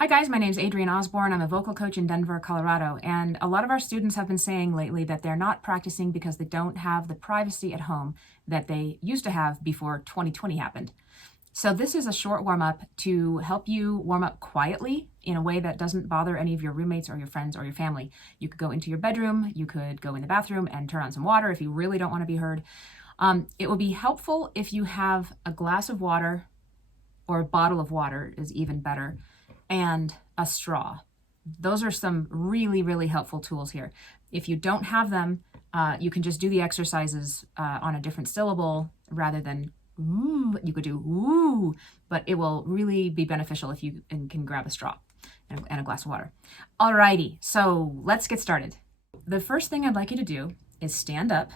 Hi guys, my name is Adrienne Osborne. I'm a vocal coach in Denver, Colorado, and a lot of our students have been saying lately that they're not practicing because they don't have the privacy at home that they used to have before 2020 happened. So this is a short warm-up to help you warm up quietly in a way that doesn't bother any of your roommates or your friends or your family. You could go into your bedroom, you could go in the bathroom and turn on some water if you really don't want to be heard. It will be helpful if you have a glass of water, or a bottle of water is even better, and a straw. Those are some really, really helpful tools here. If you don't have them, you can just do the exercises on a different syllable rather than ooh. You could do ooh, but it will really be beneficial if you can grab a straw and a glass of water. Alrighty, so let's get started. The first thing I'd like you to do is stand up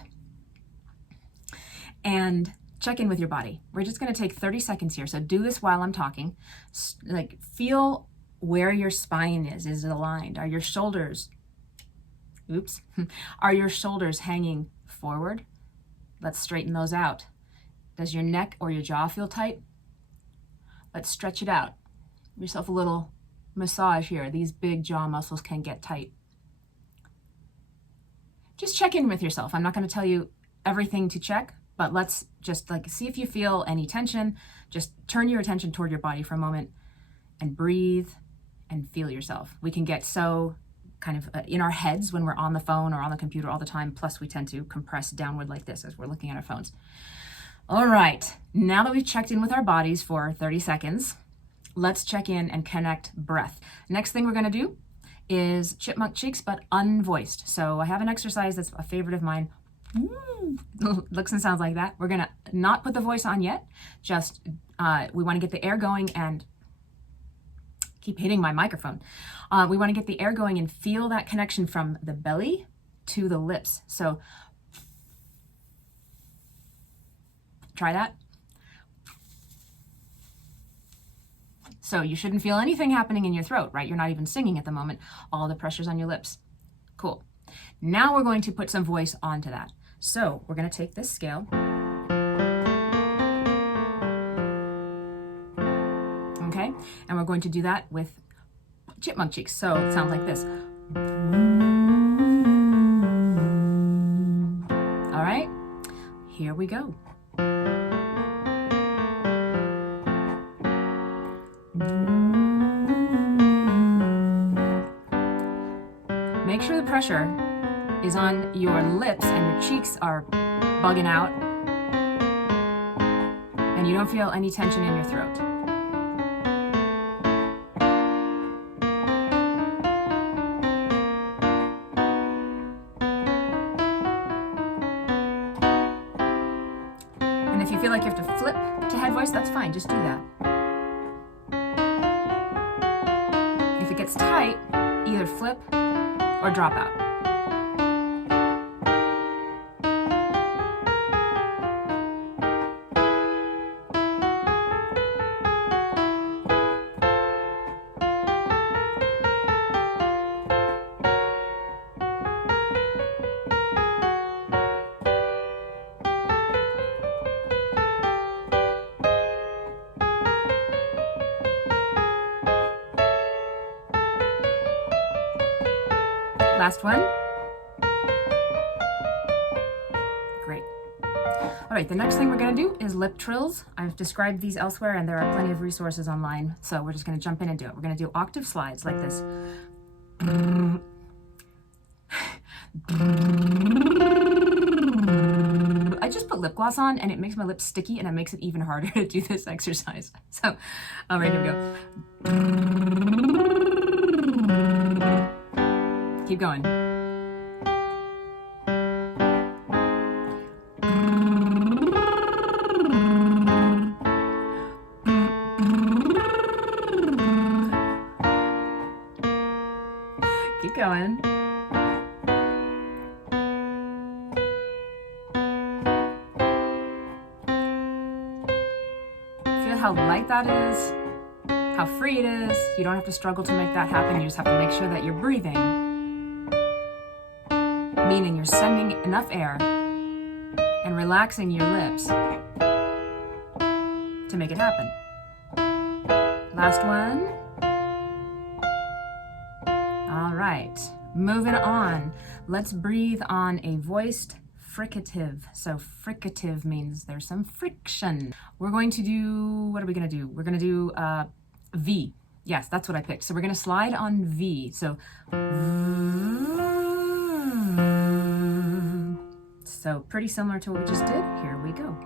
and check in with your body. We're just going to take 30 seconds here. So do this while I'm talking. Like, feel where your spine is. Is it aligned? Are your shoulders, are your shoulders hanging forward? Let's straighten those out. Does your neck or your jaw feel tight? Let's stretch it out. Give yourself a little massage here. These big jaw muscles can get tight. Just check in with yourself. I'm not going to tell you everything to check, but let's just see if you feel any tension. Just turn your attention toward your body for a moment and breathe and feel yourself. We can get so kind of in our heads when we're on the phone or on the computer all the time. Plus we tend to compress downward like this as we're looking at our phones. All right, now that we've checked in with our bodies for 30 seconds, let's check in and connect breath. Next thing we're gonna do is chipmunk cheeks, but unvoiced. So I have an exercise that's a favorite of mine. Looks and sounds like that. We're gonna not put the voice on yet. Just we want to get the air going and keep hitting my microphone. We want to get the air going and feel that connection from the belly to the lips. So try that. So you shouldn't feel anything happening in your throat, right? You're not even singing at the moment. All the pressure's on your lips. Cool. Now we're going to put some voice onto that. So we're going to take this scale. Okay, and we're going to do that with chipmunk cheeks. So it sounds like this. All right, here we go. Make sure the pressure is on your lips and your cheeks are bugging out and you don't feel any tension in your throat. And if you feel like you have to flip to head voice, that's fine, just do that. If it gets tight, either flip or drop out. Last one. Great. All right, the next thing we're going to do is lip trills. I've described these elsewhere and there are plenty of resources online, so we're just going to jump in and do it. We're going to do octave slides like this. I just put lip gloss on and it makes my lips sticky and it makes it even harder to do this exercise. So, all right, here we go. Keep going. Keep going. Feel how light that is, how free it is. You don't have to struggle to make that happen. You just have to make sure that you're breathing. Meaning you're sending enough air and relaxing your lips to make it happen. Last one. right, moving on. Let's breathe on a voiced fricative. So fricative means there's some friction. We're going to do, what are we going to do? We're going to do V. Yes, that's what I picked. So we're going to slide on V. So pretty similar to what we just did. Here we go.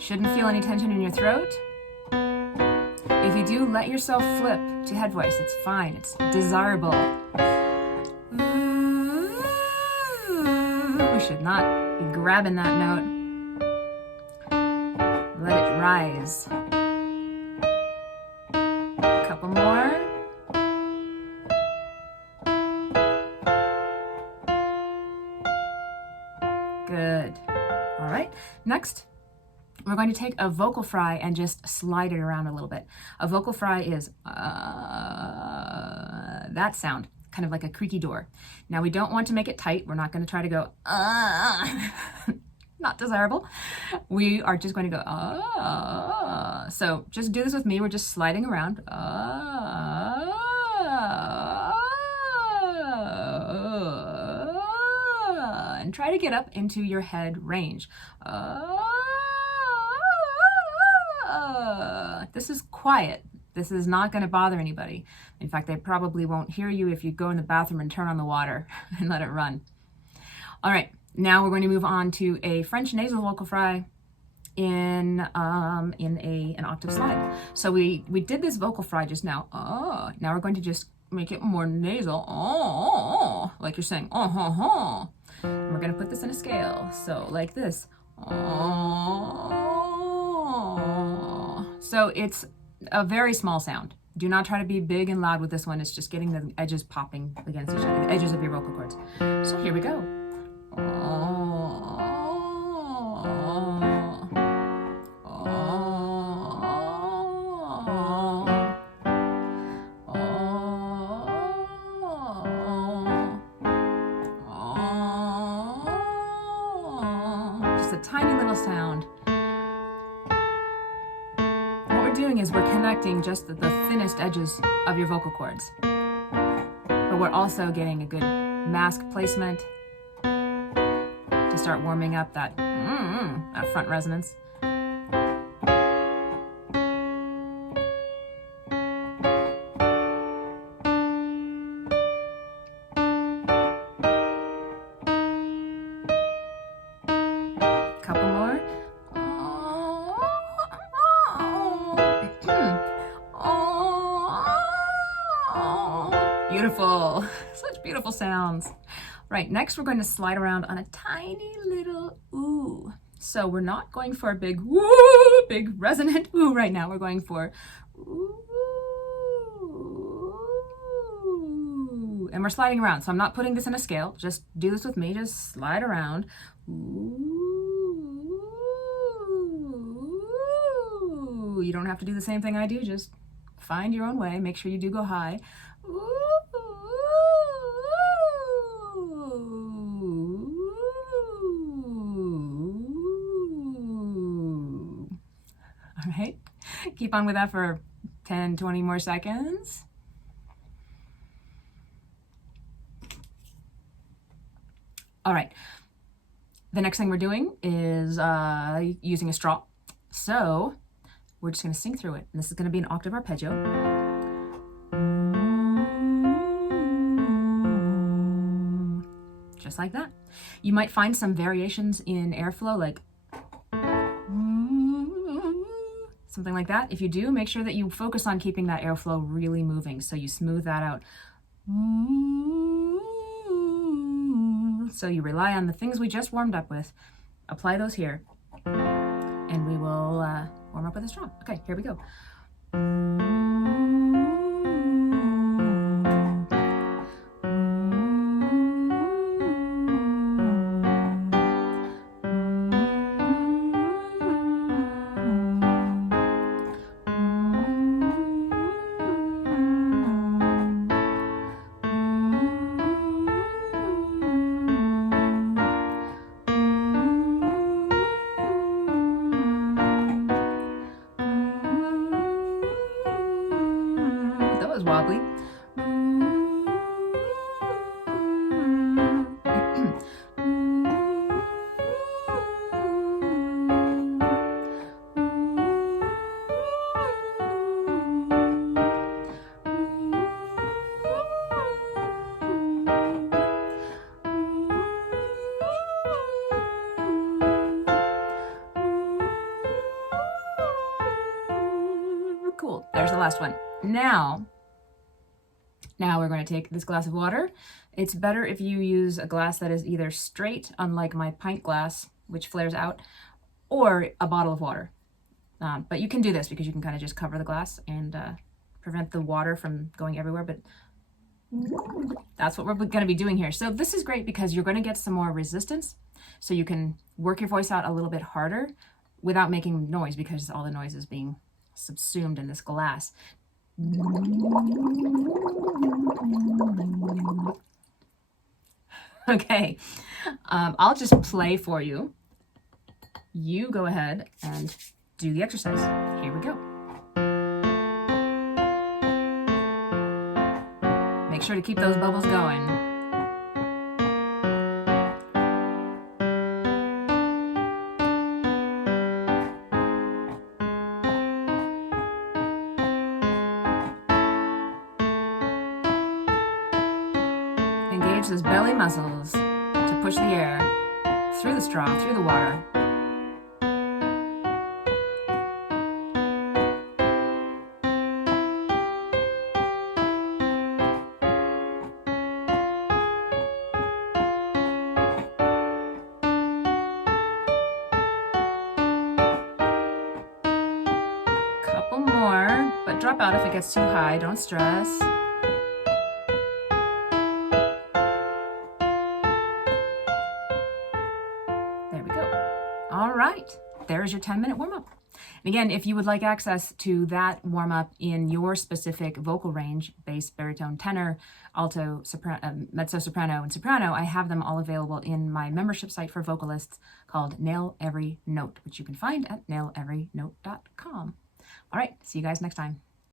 Shouldn't feel any tension in your throat. If you do, let yourself flip to head voice. It's fine. It's desirable. We should not be grabbing that note. Let it rise. A couple more. Good. All right. Next, we're going to take a vocal fry and just slide it around a little bit. A vocal fry is that sound, kind of like a creaky door. Now we don't want to make it tight. We're not going to try to go not desirable. We are just going to go So just do this with me. We're just sliding around. And try to get up into your head range. This is quiet. This is not going to bother anybody. In fact, they probably won't hear you if you go in the bathroom and turn on the water and let it run. All right, now we're going to move on to a French nasal vocal fry in an octave slide. So we did this vocal fry just now. Now we're going to just make it more nasal. Like you're saying. And we're going to put this in a scale. So like this. So it's a very small sound. Do not try to be big and loud with this one. It's just getting the edges popping against each other, the edges of your vocal cords. So here we go. Just a tiny little sound. Doing is we're connecting just the thinnest edges of your vocal cords, but we're also getting a good mask placement to start warming up that front resonance. Couple more. Beautiful. Such beautiful sounds. Right, next we're going to slide around on a tiny little ooh. So we're not going for a big woo, big resonant ooh right now. We're going for ooh. And we're sliding around. So I'm not putting this in a scale. Just do this with me. Just slide around. Ooh. You don't have to do the same thing I do. Just find your own way. Make sure you do go high. Ooh. All right, keep on with that for 10, 20 more seconds. All right, the next thing we're doing is using a straw. So we're just going to sing through it. And this is going to be an octave arpeggio. Just like that. You might find some variations in airflow, like something like that. If you do, make sure that you focus on keeping that airflow really moving, so you smooth that out. So you rely on the things we just warmed up with, apply those here, and we will warm up with a straw. Okay, here we go. There's the last one. Now we're going to take this glass of water. It's better if you use a glass that is either straight, unlike my pint glass, which flares out, or a bottle of water. But you can do this because you can kind of just cover the glass and prevent the water from going everywhere. But that's what we're going to be doing here. So this is great because you're going to get some more resistance. So you can work your voice out a little bit harder without making noise because all the noise is being subsumed in this glass. Okay, I'll just play for you. You go ahead and do the exercise. Here we go. Make sure to keep those bubbles going. Engage those belly muscles to push the air through the straw, through the water. Couple more, but drop out if it gets too high. Don't stress. There we go. All right, there's your 10-minute warm-up. And again, if you would like access to that warm-up in your specific vocal range, bass, baritone, tenor, alto, soprano, mezzo, soprano, and soprano, I have them all available in my membership site for vocalists called Nail Every Note, which you can find at naileverynote.com. All right, see you guys next time.